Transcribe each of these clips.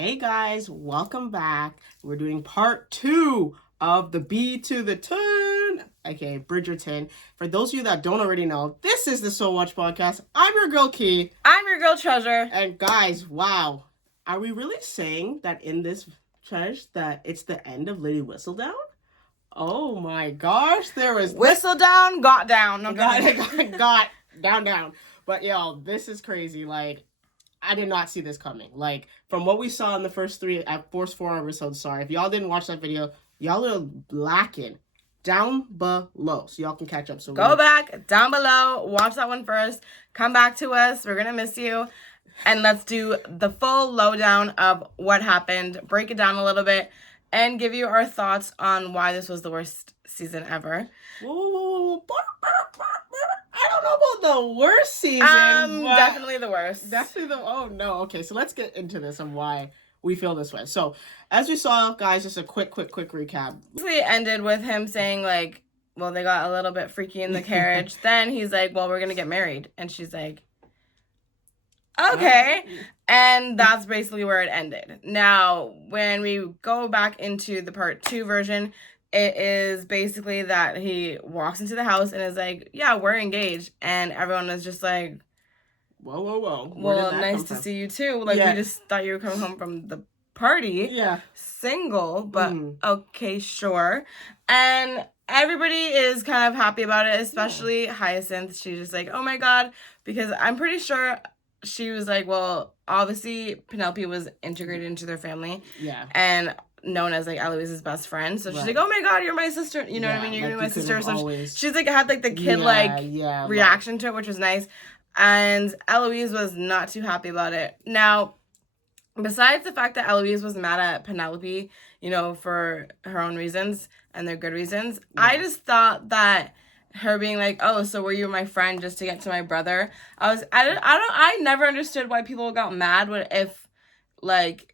Hey guys, welcome back. We're doing part 2 of the B to the Turn, aka Bridgerton. For those of you that don't already know, this is the So Much Podcast. I'm your girl Key. I'm your girl Treasure. And guys, wow. Are we really saying that in this Treasure that it's the end of Lady Whistledown? Oh my gosh, there was... Whisledown got down. No, got down. But yo, this is crazy. Like, I did not see this coming. Like, from what we saw in the first 4 episodes, sorry. If y'all didn't watch that video, y'all are lacking down below. So y'all can catch up. So go back down below, watch that one first, come back to us. We're going to miss you. And let's do the full lowdown of what happened, break it down a little bit, and give you our thoughts on why this was the worst season ever. Whoa. I don't know about the worst season. Definitely the worst. Oh no. Okay, so let's get into this and why we feel this way. So, as we saw, guys, just a quick recap. It ended with him saying, like, well, they got a little bit freaky in the carriage. Then he's like, well, we're going to get married. And she's like, okay. And that's basically where it ended. Now, when we go back into the part 2 version, it is basically that he walks into the house and is like, yeah, we're engaged. And everyone is just like, whoa. Well, nice to see you too. Like, we just thought you were coming home from the party. Yeah. Single, but okay, sure. And everybody is kind of happy about it, especially Hyacinth. She's just like, oh my God. Because I'm pretty sure she was like, well, obviously Penelope was integrated into their family. Yeah. And known as like Eloise's best friend, so she's like, oh my God, you're my sister, you know what I mean, you're like, my sister. So she's like had like the kid reaction to it, which was nice. And Eloise was not too happy about it. Now, besides the fact that Eloise was mad at Penelope, you know, for her own reasons, and they're good reasons, I just thought that her being like, oh, so were you my friend just to get to my brother? I never understood why people got mad if like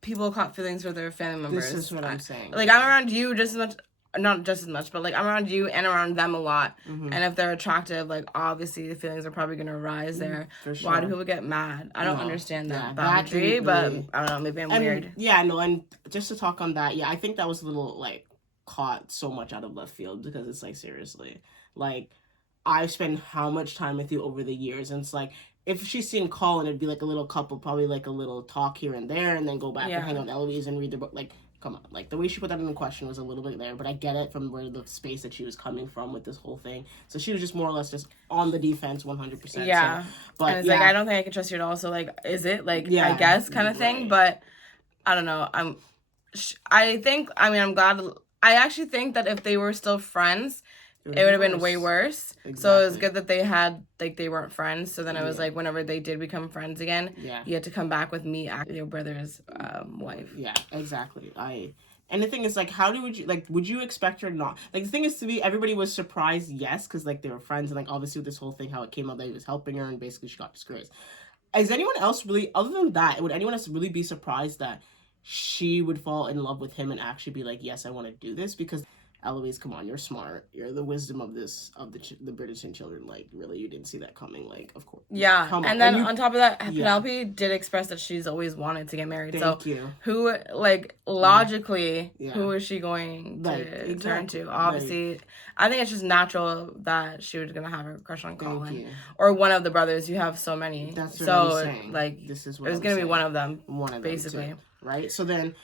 people caught feelings for their family members. This is what I'm saying. Like, I'm around you just as much, not just as much, but like I'm around you and around them a lot. And if they're attractive, like obviously the feelings are probably gonna rise there. For sure. Why do people get mad? I don't understand that boundary, but I don't know, maybe I'm weird. Yeah, no, and just to talk on that, I think that was a little like caught so much out of left field, because it's like, seriously, like, I've spent how much time with you over the years, and it's like, if she's seen Colin, it'd be like a little couple, probably like a little talk here and there, and then go back and hang out with Eloise and read the book. Like, come on. Like, the way she put that in question was a little bit there, but I get it from where the space that she was coming from with this whole thing. So she was just more or less just on the defense 100%. Yeah. So, but and it's like, I don't think I can trust you at all. So, like, is it? Like, I guess kind of thing. But I don't know. I'm glad. I actually think that if they were still friends, it would have been way worse. Exactly. So it was good that they weren't friends. So then it was like, whenever they did become friends again, you had to come back with me, your brother's wife. Yeah, exactly. And the thing is, like, would you expect her not? Like, the thing is, to me, everybody was surprised, yes, because, like, they were friends, and, like, obviously with this whole thing, how it came out that he was helping her, and basically she got disgraced. Is anyone else really, other than that, would anyone else really be surprised that she would fall in love with him and actually be like, yes, I want to do this? Because Eloise, come on, you're smart. You're the wisdom of the Bridgerton children. Like, really, you didn't see that coming. Like, of course. Yeah, and then on top of that, Penelope did express that she's always wanted to get married. Thank you. Who, like, logically, who is she going to turn to? Obviously, I think it's just natural that she was going to have a crush on Colin. Or one of the brothers. You have so many. That's what I'm saying. Like, this is what it was going to be one of them. Basically. Them too. Right? So then,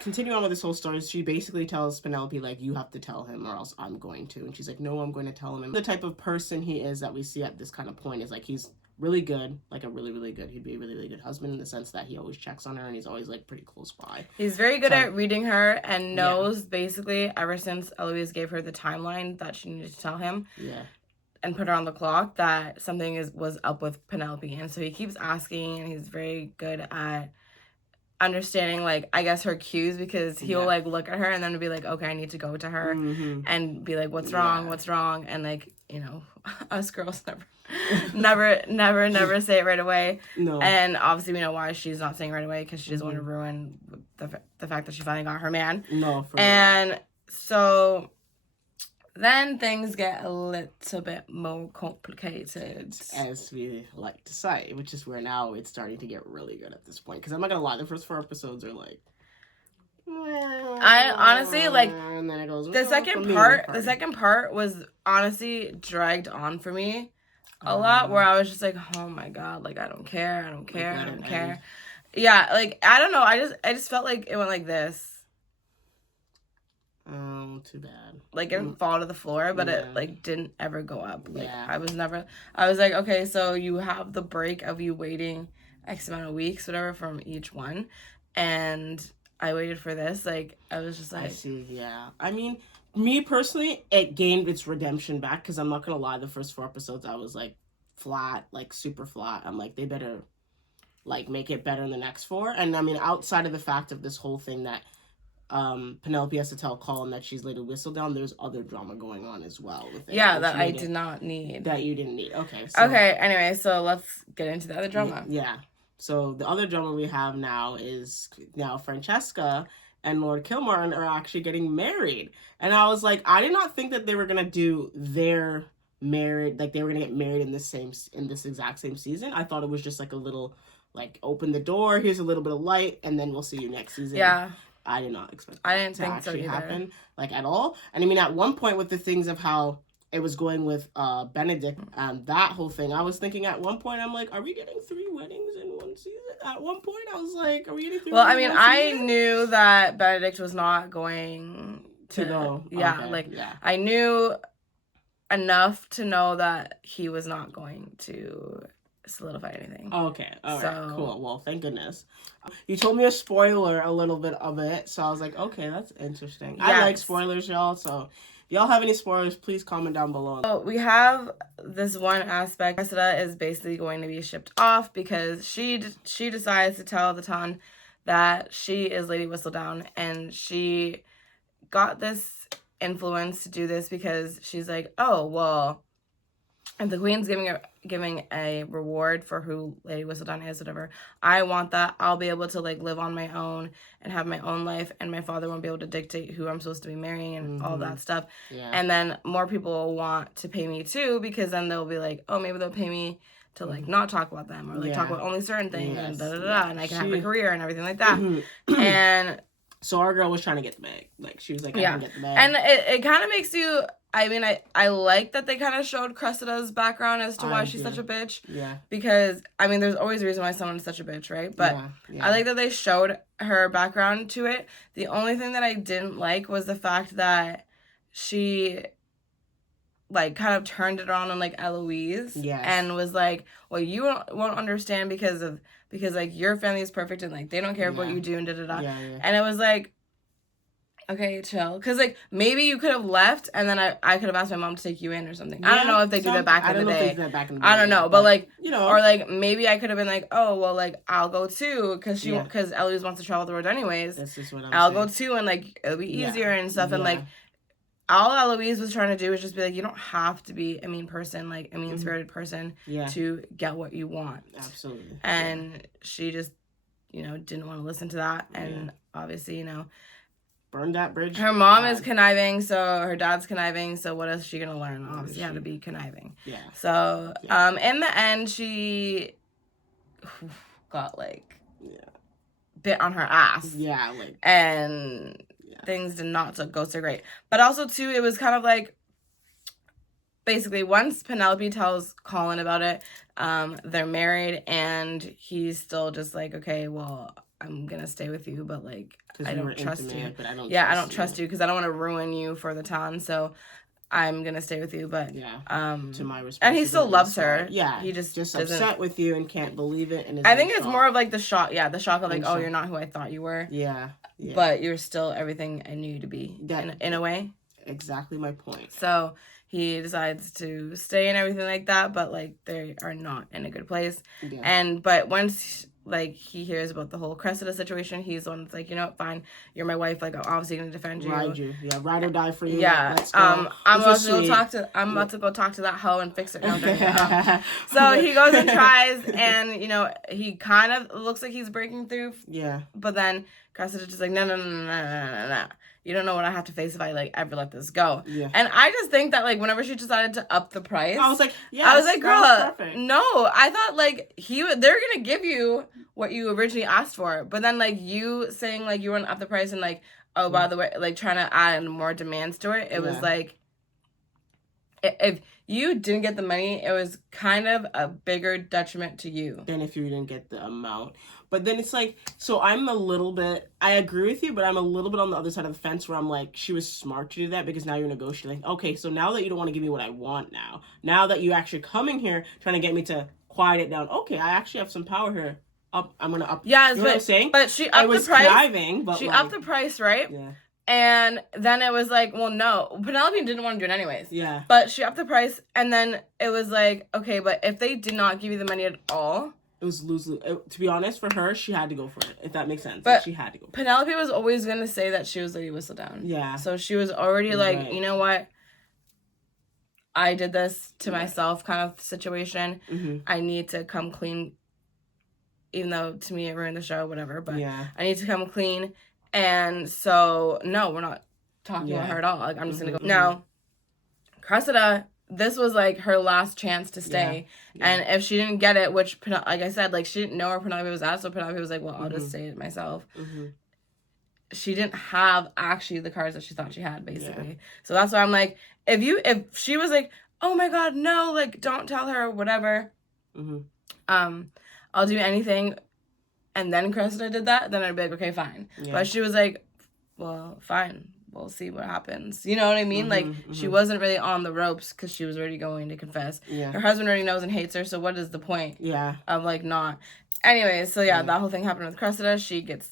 continue on with this whole story, she basically tells Penelope, like, you have to tell him or else I'm going to. And she's like, no, I'm going to tell him. And the type of person he is that we see at this kind of point is, like, he's really good, like a really, really good, he'd be a really, really good husband in the sense that he always checks on her and he's always, like, pretty close by. He's very good at reading her and knows, basically, ever since Eloise gave her the timeline that she needed to tell him. Yeah. And put her on the clock, that something was up with Penelope. And so he keeps asking, and he's very good at understanding, like, I guess her cues, because he'll like look at her and then be like, okay, I need to go to her and be like, what's wrong, and, like, you know, us girls never say it right away. No. And obviously we know why she's not saying it right away, because she doesn't want to ruin the fact that she finally got her man. No, for real. So Then things get a little bit more complicated. As we like to say, which is where now it's starting to get really good at this point. Because I'm not going to lie, the first 4 episodes are like... I honestly, like, and then it goes, the second part was honestly dragged on for me a lot, where I was just like, oh my god, like, I don't care. Yeah, like, I don't know, I just felt like it went like this. Too bad. Like, it didn't fall to the floor, but it, like, didn't ever go up. Like, I was like, okay, so you have the break of you waiting X amount of weeks, whatever, from each one, and I waited for this. Like, I was just like... I see, yeah. I mean, me personally, it gained its redemption back, because I'm not gonna lie, the first 4 episodes, I was, like, flat, like, super flat. I'm like, they better, like, make it better in the next 4. And, I mean, outside of the fact of this whole thing that Penelope has to tell Colin that she's Lady Whistledown, there's other drama going on as well with it. Yeah, that I did not need. That you didn't need. Okay. Okay, anyway, so let's get into the other drama. Yeah. So the other drama we have now is Francesca and Lord Kilmartin are actually getting married. And I was like, I did not think that they were going to do their married, like they were going to get married in this exact same season. I thought it was just like a little, like, open the door, here's a little bit of light, and then we'll see you next season. Yeah. I did not expect that to actually happen, like, at all. And I mean, at one point with the things of how it was going with Benedict and that whole thing, I was thinking at one point, I'm like, are we getting 3 weddings in one season? At one point, I was like, are we getting 3 weddings in one season? I knew that Benedict was not going to go. Yeah, okay, I knew enough to know that he was not going to solidify anything. Okay, all right, cool. Well, thank goodness. You told me a spoiler a little bit of it, so I was like, okay, that's interesting. Yes. I like spoilers, y'all, so if y'all have any spoilers, please comment down below. So we have this one aspect. Cressida is basically going to be shipped off because she decides to tell the town that she is Lady Whistledown, and she got this influence to do this because she's like, oh, well, if the queen's giving a reward for who Lady Whistledown is, whatever, I want that. I'll be able to, like, live on my own and have my own life, and my father won't be able to dictate who I'm supposed to be marrying and all that stuff. Yeah. And then more people will want to pay me too, because then they'll be like, oh, maybe they'll pay me to, like, not talk about them, or, like, talk about only certain things, and da-da-da, and I can have a career and everything like that. And so our girl was trying to get the bag. Like, she was like, I can get the bag. And it kind of makes you... I mean, I like that they kind of showed Cressida's background as to why she's such a bitch. Yeah. Because, I mean, there's always a reason why someone's such a bitch, right? But I like that they showed her background to it. The only thing that I didn't like was the fact that she, like, kind of turned it on like, Eloise. Yes. And was like, well, you won't understand because, like, your family is perfect and, like, they don't care what you do and da-da-da. Yeah. And it was like, okay, chill. Because, like, maybe you could have left, and then I could have asked my mom to take you in or something. I don't know if they do that back in the day. I don't know. But, like, you know. Or, like, maybe I could have been like, oh, well, like, I'll go too. Because Eloise wants to travel the world anyways. This is what I'll go too, and, like, it'll be easier and stuff. And, like, all Eloise was trying to do was just be like, you don't have to be a mean person, like, a mean-spirited person to get what you want. Absolutely. And she just, you know, didn't want to listen to that. And obviously, you know, burned that bridge. Her mom is conniving, so her dad's conniving, so what else is she gonna learn? Obviously, how to be conniving. Yeah. So, in the end, she got, like, bit on her ass. Yeah, like. And things did not go so great. But also, too, it was kind of like, basically, once Penelope tells Colin about it, they're married, and he's still just like, okay, well, I'm gonna stay with you, but, like, I don't trust you. But I don't trust you because I don't want to ruin you for the town. So I'm gonna stay with you. But to my respect, and he still loves her. Yeah, he just upset with you and can't believe it. And I think it's more of like the shock. Yeah, the shock of like, oh, you're not who I thought you were. Yeah. But you're still everything I knew you to be. In a way. Exactly my point. So he decides to stay and everything like that, but, like, they are not in a good place. Yeah. But once, like, he hears about the whole Cressida situation, he's the one that's like, you know what, fine, you're my wife, like, I'm obviously gonna defend you. Ride you. Yeah, ride or die for you. Yeah. Let's go. I'm about to go talk to that hoe and fix it now. So he goes and tries, and, you know, he kind of looks like he's breaking through. Yeah. But then Cressida's just like, no. you don't know what I have to face if I like ever let this go. Yeah. And I just think that like whenever she decided to up the price, I was like, girl, no. I thought like they're gonna give you what you originally asked for, but then like you saying like you want to up the price and like, oh, by the way, like trying to add more demands to it. It was like, if you didn't get the money, it was kind of a bigger detriment to you than if you didn't get the amount. But then it's like, so I'm a little bit, I agree with you, but I'm a little bit on the other side of the fence where I'm like, she was smart to do that because now you're negotiating. Okay, so now that you don't want to give me what I want now that you actually coming here trying to get me to quiet it down, okay, I actually have some power here. I'm gonna up. Yeah, you know what I'm saying? But she upped the price. Conniving, but she upped the price, right? Yeah. And then it was like, well, no. Penelope didn't want to do it anyways. Yeah. But she upped the price, and then it was like, okay, but if they did not give you the money at all, it was lose-lose. To be honest, for her, she had to go for it, if that makes sense. But she had to go. Penelope was always going to say that she was Lady Whistledown. Yeah. So she was already like, you know what? I did this to myself kind of situation. Mm-hmm. I need to come clean, even though to me it ruined the show, whatever. But I need to come clean. And so, no, we're not talking about her at all. Like, I'm just going to go. Now, Cressida, this was like her last chance to stay. And if she didn't get it, which, like I said, like she didn't know where Penelope was at, so Penelope was like, well, I'll just say it myself. She didn't have actually the cards that she thought she had, basically. So that's why I'm like, if she was like, oh my God, no, like, don't tell her, whatever. I'll do anything. And then Cressida did that, then I'd be like, okay, fine. But she was like, well, fine. We'll see what happens. You know what I mean? Like, she wasn't really on the ropes because she was already going to confess. Her husband already knows and hates her, so what is the point of, like, not? Anyways, so that whole thing happened with Cressida. She gets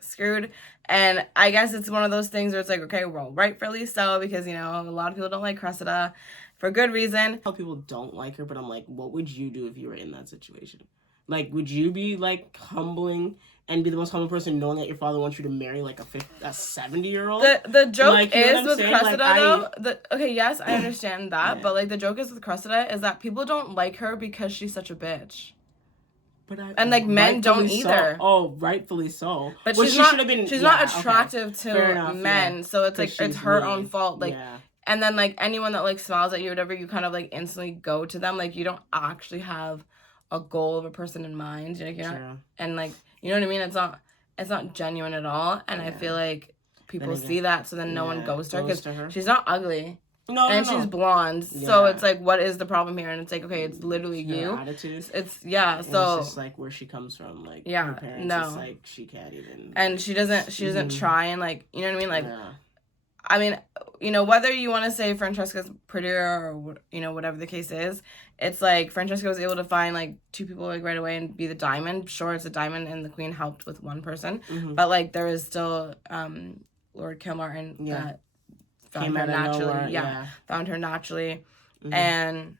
screwed. And I guess it's one of those things where it's like, okay, well, rightfully so, because, you know, a lot of people don't like Cressida for good reason. People don't like her, but I'm like, what would you do if you were in that situation? Like, would you be, like, humbling and be the most humble person knowing that your father wants you to marry, like, a 70-year-old? The joke like, is with Cressida, like, though... okay, yes, I understand that, but, like, the joke is with Cressida is that people don't like her because she's such a bitch. And, like, men don't either. Oh, rightfully so. But she's not attractive to men, so it's, like, it's her own fault. Like, and then, like, anyone that, like, smiles at you or whatever, you kind of, like, instantly go to them. Like, you don't actually have a goal of a person in mind, like, you know, and like, you know what I mean? It's not genuine at all, and I feel like people see that, so then no one goes to her because she's not ugly, she's blonde, so it's like, what is the problem here? And it's like, okay, it's literally you. Attitude. It's so it's just like where she comes from, like her parents. It's like she can't even, and she doesn't try and like, you know what I mean, like. I mean, you know, whether you want to say Francesca's prettier or, you know, whatever the case is, it's like Francesca was able to find, like, two people, like, right away and be the diamond. Sure, it's a diamond, and the queen helped with one person. But, like, there is still Lord Kilmartin that found her naturally. Found her naturally. And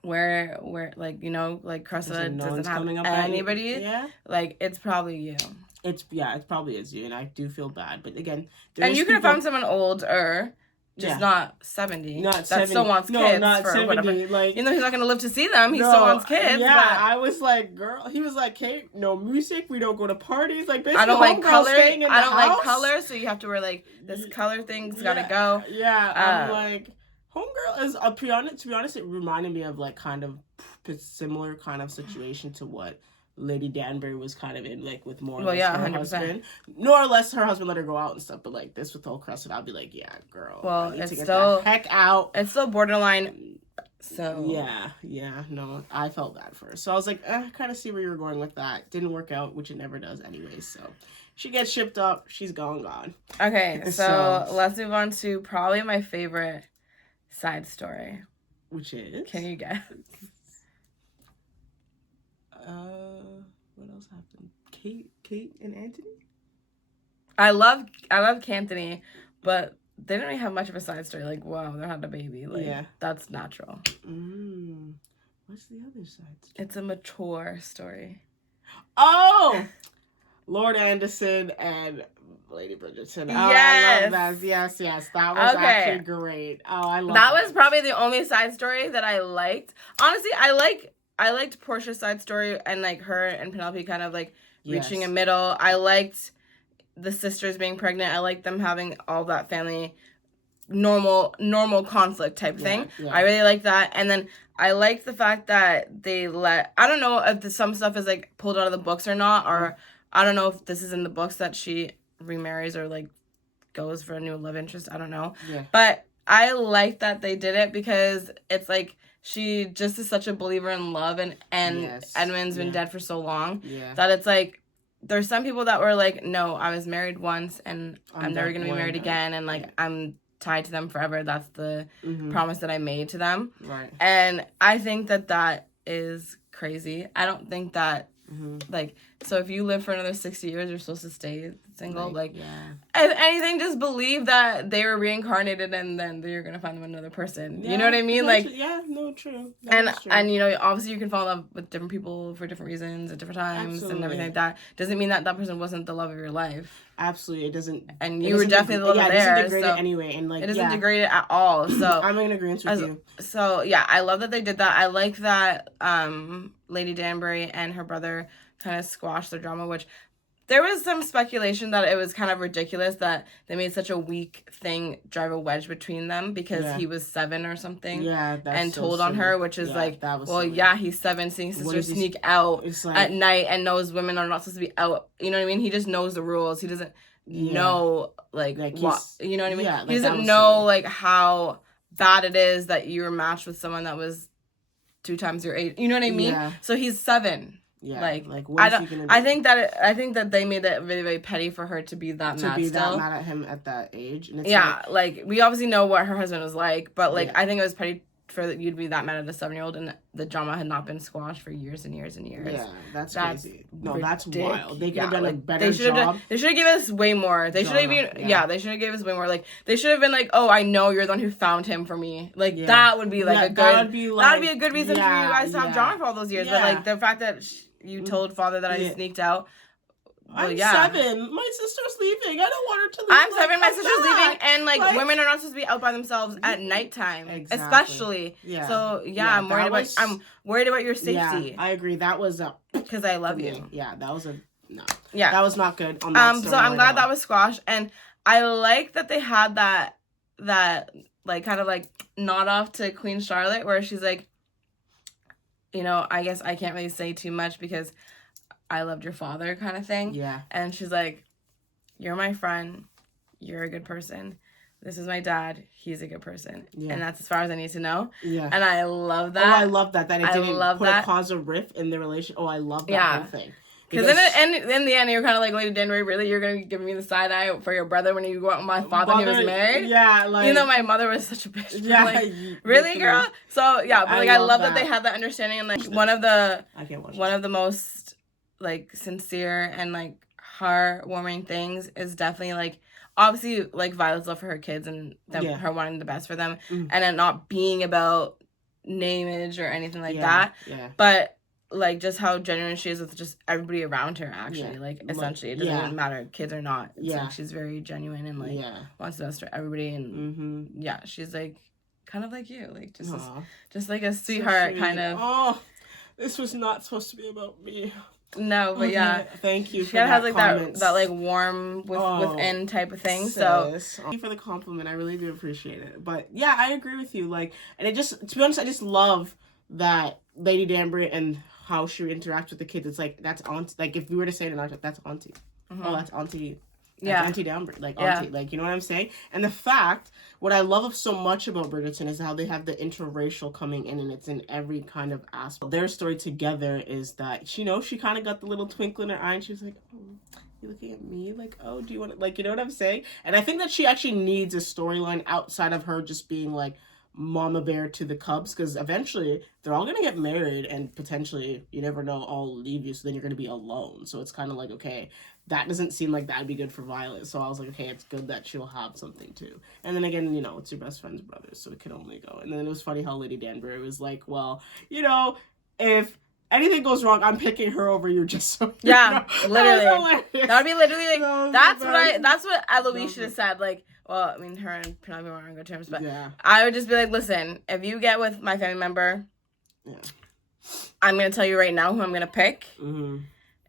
where, like, you know, like, Cressida doesn't have anybody. Like, it's probably you. It probably is you, and I do feel bad. But again, and you could have found someone older, just not 70. That 70. Still wants kids. Not for 70. Whatever. Like, you know, he's not gonna live to see them. He still wants kids. Yeah, but I was like, girl. He was like, Kate, no music. We don't go to parties. Like, basically, I don't like color. I don't like color, so you have to wear like this color thing's gotta go. Yeah, I'm like, homegirl is. To be honest, it reminded me of like kind of a similar kind of situation to what Lady Danbury was kind of in, like, with more or less her 100%. Husband. Nor less her husband let her go out and stuff, but, like, this with the whole Cressida, I'll be like, yeah, girl. Well, I need to get still... the heck out. It's still borderline, so... Yeah, no, I felt bad for her. So I was like, I kind of see where you were going with that. Didn't work out, which it never does anyways, so... She gets shipped up, she's gone. Okay, so let's move on to probably my favorite side story. Which is? Can you guess? What else happened? Kate and Anthony? I love Anthony, but they didn't really have much of a side story. Like, wow, they had a baby. Like, that's natural. What's the other side story? It's a mature story. Oh! Lord Anderson and Lady Bridgerton. Oh, yes. I love that. Yes. That was actually great. Oh, I love that. That was probably the only side story that I liked. Honestly, I liked Portia's side story and, like, her and Penelope kind of, like, reaching a middle. I liked the sisters being pregnant. I like them having all that family normal conflict type thing. I really like that. And then I like the fact that they I don't know if some stuff is like pulled out of the books or not, or I don't know if this is in the books that she remarries or like goes for a new love interest. I don't know. But I like that they did it because it's like she just is such a believer in love, and Edmund's been dead for so long that it's like there's some people that were like, no, I was married once and I'm never gonna be married again, and like I'm tied to them forever. That's the promise that I made to them. Right. And I think that is crazy. I don't think that like, so if you live for another 60 years, you're supposed to stay single. Like, if anything, just believe that they were reincarnated and then you're gonna find them another person. You know what I mean? Like, true. And you know, obviously you can fall in love with different people for different reasons at different times and everything like that. Doesn't mean that person wasn't the love of your life. Absolutely, it doesn't. And you were definitely the love there. It doesn't degrade it anyway, and like it doesn't degrade it at all. So I'm in agreement with you. So yeah, I love that they did that. I like that Lady Danbury and her brother kind of squashed their drama, which there was some speculation that it was kind of ridiculous that they made such a weak thing drive a wedge between them because he was 7 or something. Yeah, and told on her, which is like, well, he's 7, seeing sisters sneak out at night and knows women are not supposed to be out. You know what I mean? He just knows the rules. He doesn't know like what. You know what I mean? Yeah, he doesn't know like how bad it is that you were matched with someone that was 2 times your age. You know what I mean? Yeah. So he's 7. Yeah, like what is he gonna do? I think that they made it really, really petty for her to be that mad at him at that age. And it's like we obviously know what her husband was like, but like I think it was petty for you to be that mad at a 7-year-old, and the drama had not been squashed for years and years and years. Yeah, that's crazy. No, that's wild. They could have done a better job. They should have given us way more. They should have they should have given us way more. Like they should have been like, oh, I know you're the one who found him for me. Like that would be like a good. That would be a good reason for you guys to have drama for all those years. But like the fact that you told father that I sneaked out. Well, I'm 7. My sister's leaving. I don't want her to leave. I'm 7. My sister's leaving, and like women are not supposed to be out by themselves at nighttime, especially. Yeah. So I'm worried about your safety. Yeah, I agree. That was because I love you. Yeah, that was no. Yeah, that was not good. On that so I'm glad that was squashed, and I like that they had that like kind of like nod off to Queen Charlotte, where she's like, you know, I guess I can't really say too much because I loved your father kind of thing. Yeah. And she's like, you're my friend. You're a good person. This is my dad. He's a good person. Yeah. And that's as far as I need to know. Yeah. And I love that. Oh, I love that. That it didn't a cause a rift in the relation. Oh, I love that whole thing. Because in the end, you're kind of like, Lady Danbury, really? You're going to give me the side eye for your brother when you go out with my father when he was married? Yeah, like... Even though my mother was such a bitch. Yeah. Like, really, girl? So, yeah, but like I love that they had that understanding. And like one of the most like sincere and like heartwarming things is definitely like, obviously like Violet's love for her kids and her wanting the best for them. And it not being about nameage or anything like that. Yeah. But... like just how genuine she is with just everybody around her actually like essentially it doesn't even matter kids or not. It's like she's very genuine and like wants the best for everybody and she's like kind of like you like just like a sweetheart kind of. This was not supposed to be about me. No, but thank you. She has like that like warm within type of thing. So thank you for the compliment. I really do appreciate it. But yeah, I agree with you. Like, and it just, to be honest, I just love that Lady Danbury and how she interacts with the kids. It's like, that's auntie. Like, if we were to say it, that's auntie. Oh, that's auntie. That's Auntie Danbury. Like, auntie. Like, you know what I'm saying? And the fact, what I love so much about Bridgerton is how they have the interracial coming in, and it's in every kind of aspect. Their story together is that, she kind of got the little twinkle in her eye, and she was like, oh, you looking at me? Like, oh, do you want to, like, you know what I'm saying? And I think that she actually needs a storyline outside of her just being, like, mama bear to the cubs, because eventually they're all gonna get married and potentially, you never know, all leave you, so then you're gonna be alone. So it's kind of like, okay, that doesn't seem like that'd be good for Violet. So I was like, okay, it's good that she'll have something too. And then again, it's your best friend's brother, so it can only go. And then it was funny how Lady Danbury was like, well, if anything goes wrong, I'm picking her over you just so you know. Literally. That would be literally like, that's what Eloise should have said. Like, well, I mean, her and Penelope weren't on good terms, but I would just be like, listen, if you get with my family member, I'm going to tell you right now who I'm going to pick. Mm-hmm.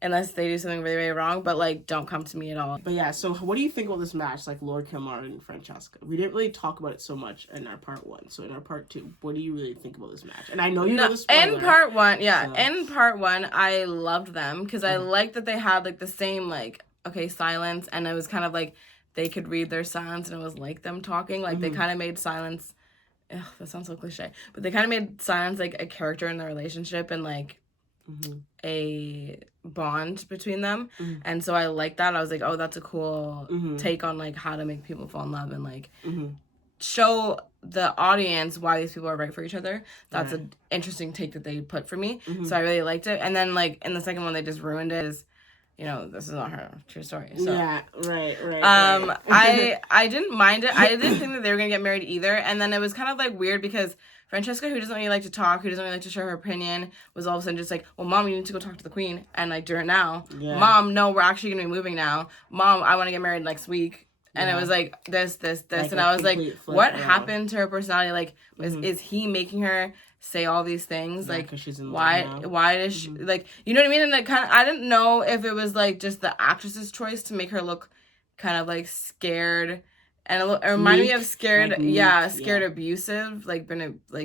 unless they do something really, really wrong, but, like, don't come to me at all. But yeah, so what do you think about this match, like, Lord Kilmar and Francesca? We didn't really talk about it so much in our part 1, so in our part 2, what do you really think about this match? And I know you know the spoiler. In part 1, in part 1, I loved them, because I liked that they had, like, the same, like, okay, silence, and it was kind of like, they could read their silence, and it was like them talking, like, they kind of made silence, that sounds so cliche, but they kind of made silence, like, a character in the relationship, and, like, a bond between them, and so I like that. I was like, oh, that's a cool take on, like, how to make people fall in love and, like, show the audience why these people are right for each other. That's an interesting take that they put for me, so I really liked it. And then, like, in the second one, they just ruined it. This is not her true story. So. Yeah, right. I didn't mind it. I didn't think that they were gonna get married either, and then it was kind of, like, weird because Francesca, who doesn't really like to talk, who doesn't really like to share her opinion, was all of a sudden just like, well, Mom, you need to go talk to the Queen and, like, do it now. Yeah. Mom, no, we're actually going to be moving now. Mom, I want to get married next week. And it was like, this. Like, and I was like, what happened to her personality? Like, is he making her say all these things? Yeah, like, she's in why does she, like, you know what I mean? And it kind of, I didn't know if it was, like, just the actress's choice to make her look kind of, like, scared. And it reminded me of scared, like scared abusive, like,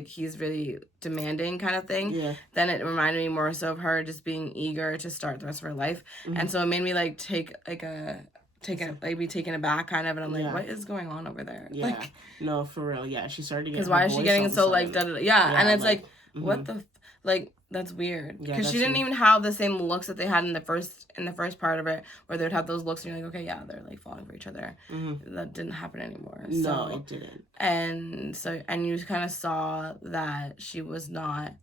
he's really demanding kind of thing. Yeah. Then it reminded me more so of her just being eager to start the rest of her life. And so it made me, like, be taken aback kind of, and I'm like, what is going on over there? Yeah. Like, no, for real. Yeah, she started to get. Because why is she getting so, like, and it's like what the like. That's weird, because she didn't even have the same looks that they had in the first part of it, where they'd have those looks and you're like, okay, yeah, they're, like, falling for each other. That didn't happen anymore. No, it didn't. And you kind of saw that she was not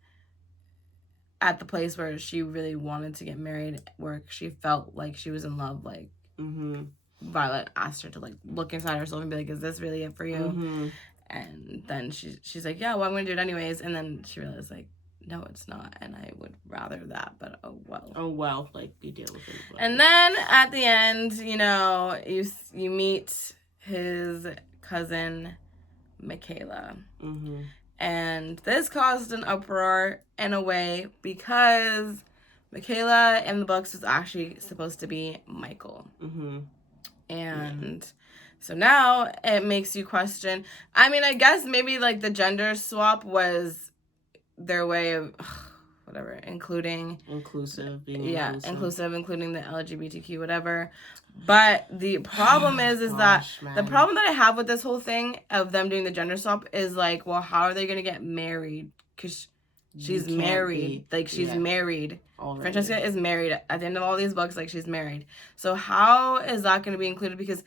at the place where she really wanted to get married, where she felt like she was in love. Like, Violet asked her to, like, look inside herself and be like, is this really it for you? And then she's like, yeah, well, I'm gonna do it anyways. And then she realized, like, no, it's not, and I would rather that, but oh well. Like, you deal with it. But. And then, at the end, you meet his cousin, Michaela. And this caused an uproar, in a way, because Michaela in the books was actually supposed to be Michael. And so now, it makes you question, I mean, I guess maybe, like, the gender swap was their way of including inclusive, including the LGBTQ whatever. But the problem is that the problem that I have with this whole thing of them doing the gender swap is, like, well, how are they gonna get married? Because she's married, she's married. Already. Francesca is married at the end of all these books. Like, she's married. So how is that going to be included? Because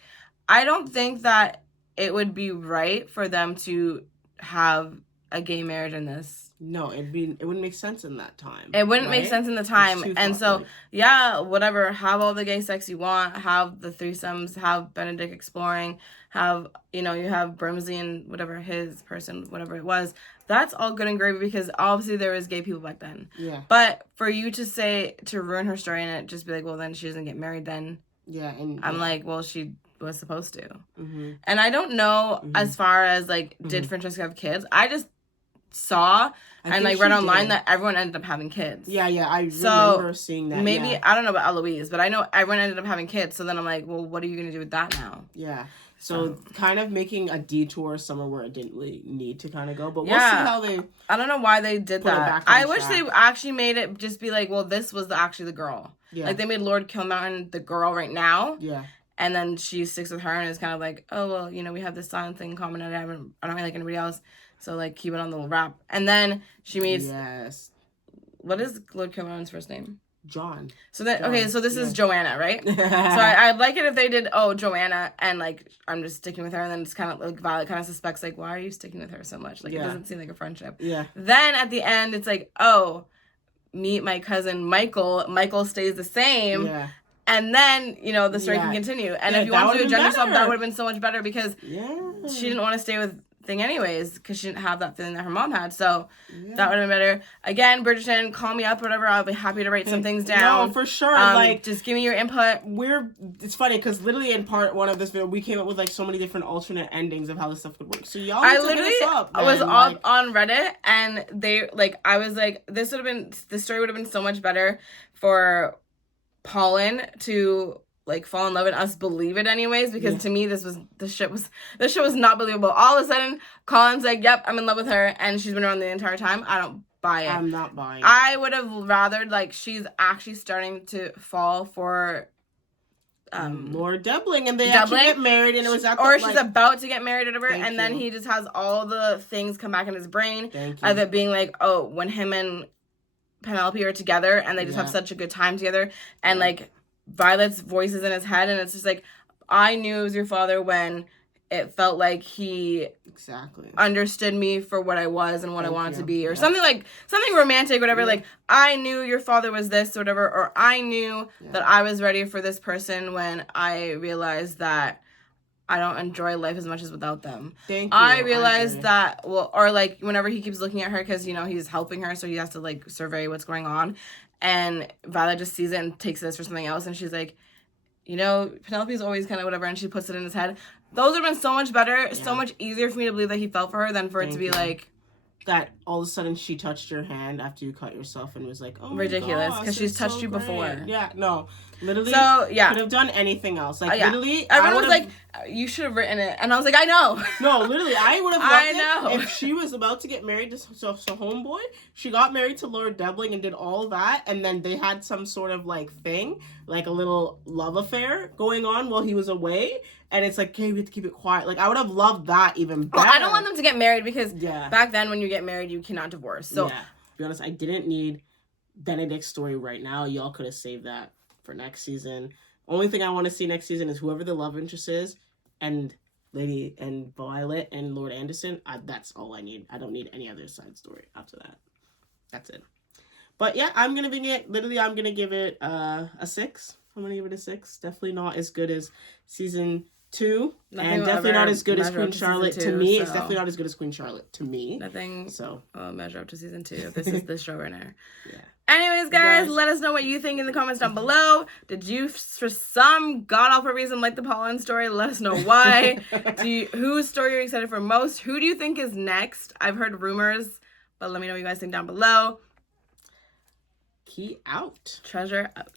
I don't think that it would be right for them to have a gay marriage in this. No, it wouldn't make sense in that time. It wouldn't make sense in the time. And so, whatever, have all the gay sex you want, have the threesomes, have Benedict exploring, have, you have Brimsley and whatever his person, whatever it was. That's all good and gravy, because obviously there was gay people back then. Yeah. But for you to ruin her story and it just be like, well, then she doesn't get married then. Yeah. And I'm like, well, she was supposed to. And I don't know as far as, like, did Francesca have kids? I just saw and, like, read online that everyone ended up having kids. Yeah, I remember seeing that. Maybe, I don't know about Eloise, but I know everyone ended up having kids. So then I'm like, well, what are you going to do with that now? Yeah. So kind of making a detour somewhere where it didn't really need to kind of go. But we'll see how they... I don't know why they did that. I wish they actually made it just be like, well, this was actually the girl. Yeah. Like, they made Lord Kilmountain the girl right now. Yeah. And then she sticks with her and is kind of like, oh, well, we have this silent thing in common and I don't really like anybody else. So, like, keep it on the little wrap. And then she meets... Yes. What is Lord Kilmountain's first name? John. So then, John. Okay, so this is Joanna, right? So I'd like it if they did, Joanna, and, like, I'm just sticking with her, and then it's kind of, like, Violet kind of suspects, like, why are you sticking with her so much? Like, it doesn't seem like a friendship. Yeah. Then, at the end, it's like, meet my cousin Michael. Michael stays the same. Yeah. And then, the story can continue. And if you want to do a gender swap, that would have been so much better, because she didn't want to stay with thing anyways, because she didn't have that feeling that her mom had. So that would have been better. Again, Bridgerton, call me up, whatever. I'll be happy to write some things down. No, for sure. Like, just give me your input. It's funny because literally in part one of this video, we came up with, like, so many different alternate endings of how this stuff could work. So y'all, I literally was on Reddit, and they, like, I was like, the story would have been so much better for Polin to like fall in love and us believe it anyways, because to me this shit was not believable. All of a sudden Colin's like, yep, I'm in love with her, and she's been around the entire time. I don't buy it. I'm not buying I would have rather like she's actually starting to fall for Lord Debling, and they actually get married, and it was at the, or she's about to get married or whatever, and then he just has all the things come back in his brain of it being like, oh, when him and Penelope are together and they just have such a good time together, and like Violet's voice is in his head, and it's just like, I knew it was your father when it felt like he understood me for what I was and what I wanted to be, or something romantic, whatever. Like, I knew your father was this or whatever, or I knew that I was ready for this person when I realized that I don't enjoy life as much as without them. I realized that, well, or like whenever he keeps looking at her because, you know, he's helping her, so he has to like survey what's going on, and Violet just sees it and takes this for something else, and she's like, you know, Penelope's always kind of whatever, and she puts it in his head. Those would have been so much better, so much easier for me to believe that he felt for her than for it to be like... That all of a sudden she touched your hand after you cut yourself and was like, oh my ridiculous, gosh, because she's touched you before. Yeah, no. Literally, so, yeah. could have done anything else. Like, literally... Everyone was like, you should have written it. And I was like, I know. No, literally, I would have loved it if she was about to get married to Homeboy. She got married to Lord Debling and did all that, and then they had some sort of, like, thing, like a little love affair going on while he was away. And it's like, okay, we have to keep it quiet. Like, I would have loved that even better. Well, I don't want them to get married because back then when you get married, you cannot divorce. So, to be honest, I didn't need Benedict's story right now. Y'all could have saved that for next season. Only thing I want to see next season is whoever the love interest is, and Lady and Violet and Lord Anderson. That's all I need. I don't need any other side story after that. That's it. But yeah, I'm gonna give it a 6. I'm gonna give it a 6. Definitely not as good as season 2, and definitely not as good as Queen Charlotte to me. So. It's definitely not as good as Queen Charlotte to me. Nothing. So measure up to season 2. This is the showrunner. Yeah. Anyways, guys, let us know what you think in the comments down below. Did you, for some god-awful reason, like the Polin story? Let us know why. Whose story are you excited for most? Who do you think is next? I've heard rumors, but let me know what you guys think down below. Key out. Treasure out.